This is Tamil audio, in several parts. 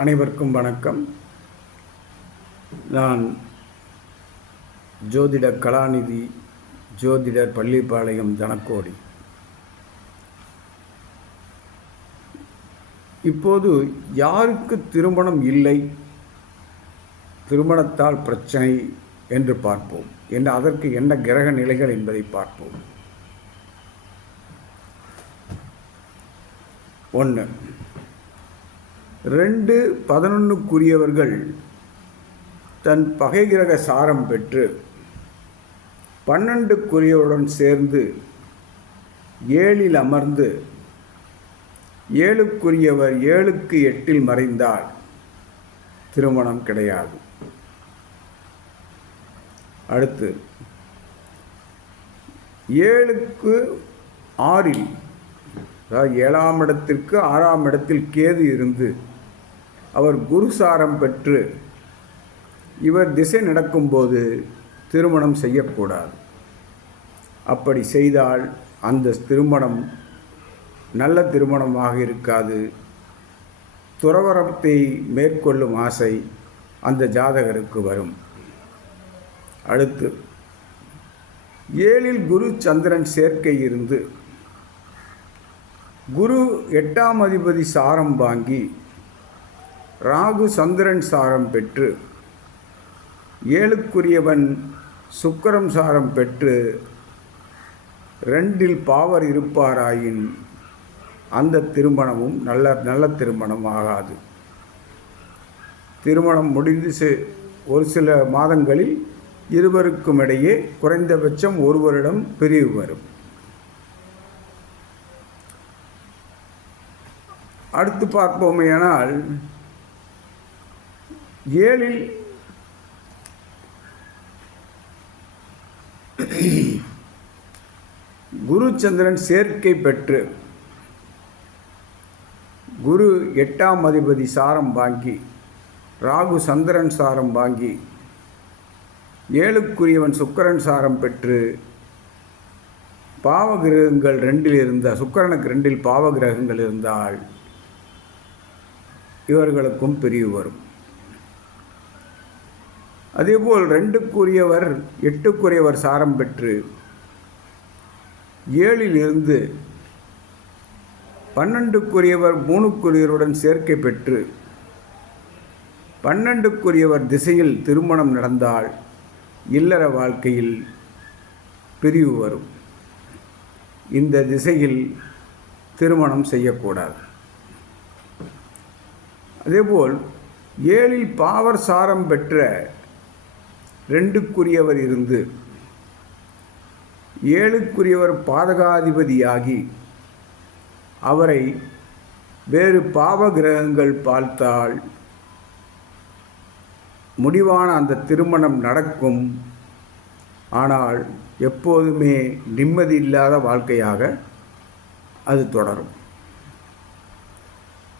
அனைவருக்கும் வணக்கம். நான் ஜோதிடர் கலாநிதி ஜோதிடர் பள்ளிப்பாளையம் தனக்கோடி. இப்போது யாருக்கு திருமணம் இல்லை? திருமணத்தால் பிரச்சனை என்று பார்ப்போம். என்ன அதற்கு என்ன கிரக நிலைகள் என்பதை பார்ப்போம். ஒன்று ரெண்டு பதினொன்றுக்குரியவர்கள் தன் பகை கிரக சாரம் பெற்று பன்னெண்டுக்குரியவருடன் சேர்ந்து ஏழில் அமர்ந்து ஏழுக்குரியவர் ஏழுக்கு எட்டில் மறைந்தால் திருமணம் கிடையாது. அடுத்து ஏழுக்கு ஆறில் அதாவது ஏழாம் இடத்திற்கு ஆறாம் இடத்தில் கேது இருந்து அவர் குருசாரம் பெற்று இவர் திசை நடக்கும்போது திருமணம் செய்யக்கூடாது. அப்படி செய்தால் அந்த திருமணம் நல்ல திருமணமாக இருக்காது. துறவரத்தை மேற்கொள்ளும் ஆசை அந்த ஜாதகருக்கு வரும். அடுத்து ஏழில் குரு சந்திரன் சேர்க்கை இருந்து குரு எட்டாம் அதிபதி சாரம் வாங்கி ராகு சந்திரன் சாரம் பெற்று ஏழுக்குரியவன் சுக்கரம் சாரம் பெற்று ரெண்டில் பாவர் இருப்பாராயின் அந்த திருமணமும் நல்ல நல்ல திருமணம் ஆகாது. திருமணம் முடிந்து ஒரு சில மாதங்களில் இருவருக்கும் இடையே குறைந்தபட்சம் ஒரு வருடம் பிரிவு வரும். அடுத்து பார்ப்போமேயானால் ஏழில் குருச்சந்திரன் சேர்க்கை பெற்று குரு எட்டாம் அதிபதி சாரம் வாங்கி ராகு சந்திரன் சாரம் வாங்கி ஏழுக்குரியவன் சுக்கிரன் சாரம் பெற்று பாவகிரகங்கள் ரெண்டில் இருந்த சுக்கிரனுக்கு ரெண்டில் பாவகிரகங்கள் இருந்தால் இவர்களுக்கும் பிரிவு வரும். அதேபோல் ரெண்டுக்குரியவர் எட்டுக்குரியவர் சாரம் பெற்று ஏழில் இருந்து பன்னெண்டுக்குரியவர் மூணுக்குரியவருடன் சேர்க்கை பெற்று பன்னெண்டுக்குரியவர் திசையில் திருமணம் நடந்தால் இல்லற வாழ்க்கையில் பிரிவு வரும். இந்த திசையில் திருமணம் செய்யக்கூடாது. அதேபோல் ஏழில் பாவர் சாரம் பெற்ற ரெண்டுக்குரியவர் இருந்து ஏழுக்குரியவர் பாதகாதிபதியாகி அவரை வேறு பாவ கிரகங்கள் பார்த்தால் முடிவான அந்த திருமணம் நடக்கும். ஆனால் எப்போதுமே நிம்மதி இல்லாத வாழ்க்கையாக அது தொடரும்.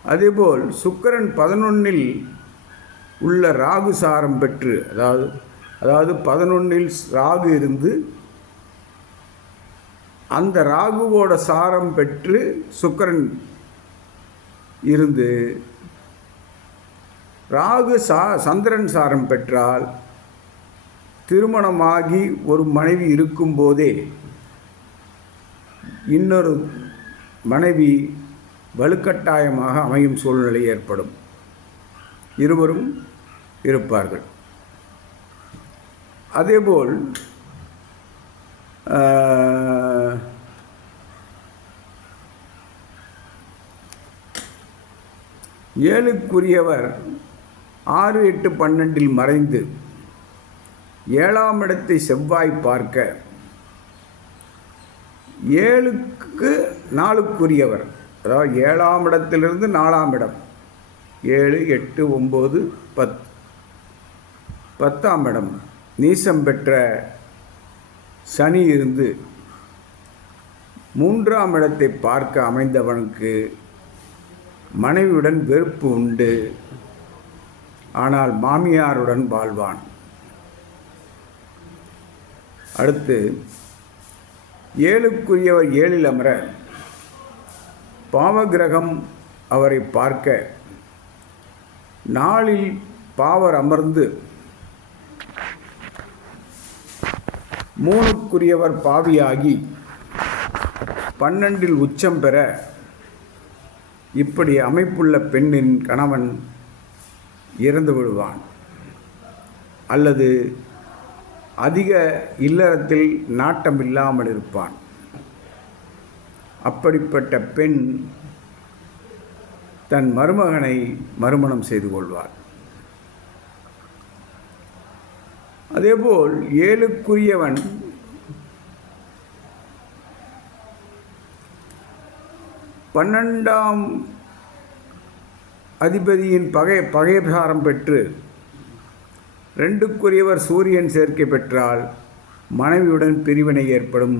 அதேபோல் சுக்கரன் பதினொன்னில் உள்ள ராகு சாரம் பெற்று அதாவது அதாவது பதினொன்னில் ராகு இருந்து அந்த ராகுவோட சாரம் பெற்று சுக்கரன் இருந்து ராகு சா சந்திரன் சாரம் பெற்றால் திருமணமாகி ஒரு மனைவி இருக்கும்போதே இன்னொரு மனைவி வலுக்கட்டாயமாக அமையும் சூழ்நிலை ஏற்படும். இருவரும் இருப்பார்கள். அதேபோல் ஏழுக்குரியவர் ஆறு எட்டு பன்னெண்டில் மறைந்து ஏழாம் இடத்தை செவ்வாய் பார்க்க ஏழுக்கு நாலுக்குரியவர் அதாவது ஏழாம் இடத்திலிருந்து நாலாம் இடம் ஏழு எட்டு ஒம்பது பத் பத்தாம் இடம். நீசம் பெற்ற சனி இருந்து மூன்றாம் இடத்தை பார்க்க அமைந்தவனுக்கு மனைவியுடன் வெறுப்பு உண்டு. ஆனால் மாமியாருடன் வாழ்வான். அடுத்து ஏழுக்குரியவர் ஏழில் அமர பாவகிரகம் அவரை பார்க்க நாளில் பாவர் அமர்ந்து மூணுக்குரியவர் பாவியாகி பன்னெண்டில் உச்சம் பெற இப்படி அமைப்புள்ள பெண்ணின் கணவன் இறந்து விடுவான். அல்லது அதிக இல்லறத்தில் நாட்டம் இல்லாமல் இருப்பான். அப்படிப்பட்ட பெண் தன் மருமகனை மறுமணம் செய்து கொள்வார் அதேபோல் ஏழுக்குரியவன் பன்னெண்டாம் அதிபதியின் பகை பகைசாரம் பெற்று ரெண்டுக்குரியவர் சூரியன் சேர்க்கை பெற்றால் மனைவியுடன் பிரிவினை ஏற்படும்.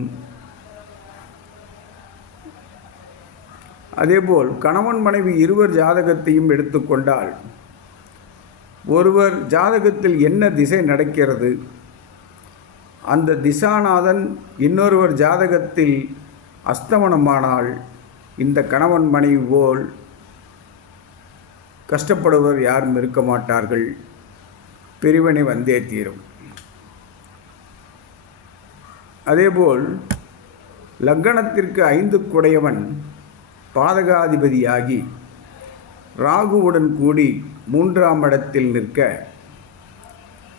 அதேபோல் கணவன் மனைவி இருவர் ஜாதகத்தையும் எடுத்துக்கொண்டால் ஒருவர் ஜாதகத்தில் என்ன திசை நடக்கிறது? அந்த திசாநாதன் இன்னொருவர் ஜாதகத்தில் அஸ்தமனமானால் இந்த கணவன் மனைவி போல் கஷ்டப்படுவர் யாரும் இருக்க மாட்டார்கள். பிரிவினை வந்தே தீரும். அதேபோல் லக்கணத்திற்கு ஐந்து குடையவன் பாதகாதிபதியாகி ராகுவுடன் கூடி மூன்றாம் இடத்தில் நிற்க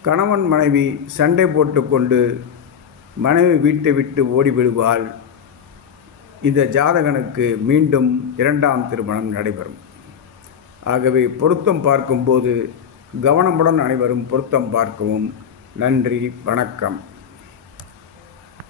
கணவன் மனைவி சண்டை போட்டுக்கொண்டு மனைவி வீட்டை விட்டு ஓடிவிடுவாள். இந்த ஜாதகனுக்கு மீண்டும் இரண்டாம் திருமணம் நடைபெறும். ஆகவே பொருத்தம் பார்க்கும்போது கவனமுடன் அனைவரும் பொருத்தம் பார்க்கவும். நன்றி வணக்கம்.